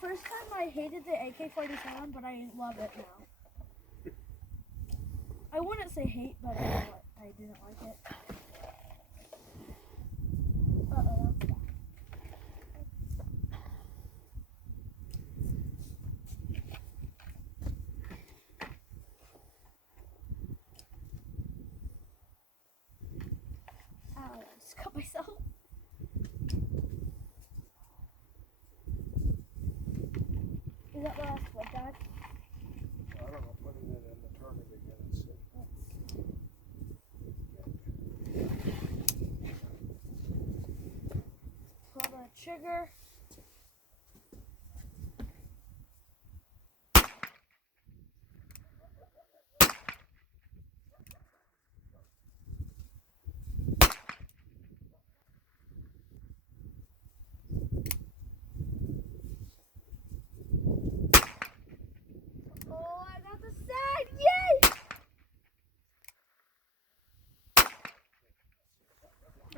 first time I hated the AK-47, but I love it now. I wouldn't say hate, but I didn't like it. Uh-oh, that's bad. Ow, I just cut myself. Is that the last one, Dad? I don't know, putting it in the tournament again and see. Pull the trigger.